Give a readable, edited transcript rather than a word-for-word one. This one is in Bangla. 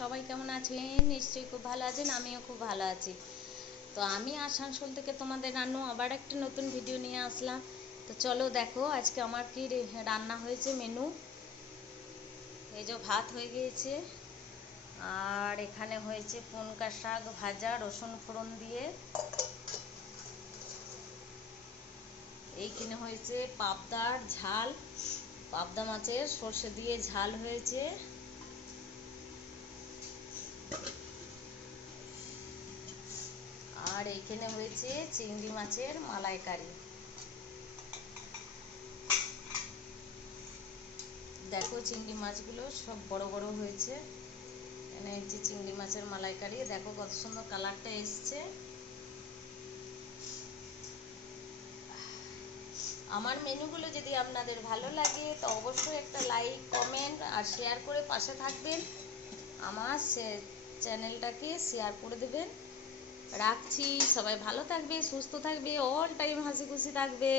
সবাই কেমন আছেন? নিশ্চয়ই খুব ভালো আছেন, আমিও খুব ভালো আছি। তো আমি আসানসোল থেকে তোমাদের রান্নু আবার একটা নতুন ভিডিও নিয়ে আসলাম। তো চলো দেখো আজকে আমার কি রান্না হয়েছে মেনু। এই যে ভাত হয়ে গিয়েছে, আর এখানে হয়েছে পুনকা শাক ভাজা রসুন ফোড়ন দিয়ে। এইখানে হয়েছে পাবদার ঝাল, পাবদা মাছের সর্ষে দিয়ে ঝাল হয়েছে। আর এইখানে হয়েছে চিংড়ি মাছের মালাইকারি। দেখো চিংড়ি মাছগুলো সব বড় বড় হয়েছে। এখানে এই যে চিংড়ি মাছের মালাইকারি, দেখো কত সুন্দর কালারটা এসছে। আমার মেনুগুলো যদি আপনাদের ভালো লাগে তো অবশ্যই একটা লাইক কমেন্ট আর শেয়ার করে পাশে থাকবেন। আমার চ্যানেলটাকে শেয়ার করে দেবেন। রাখছি, সবাই ভালো থাকবে, সুস্থ থাকবে, অল টাইম হাসি খুশি থাকবে।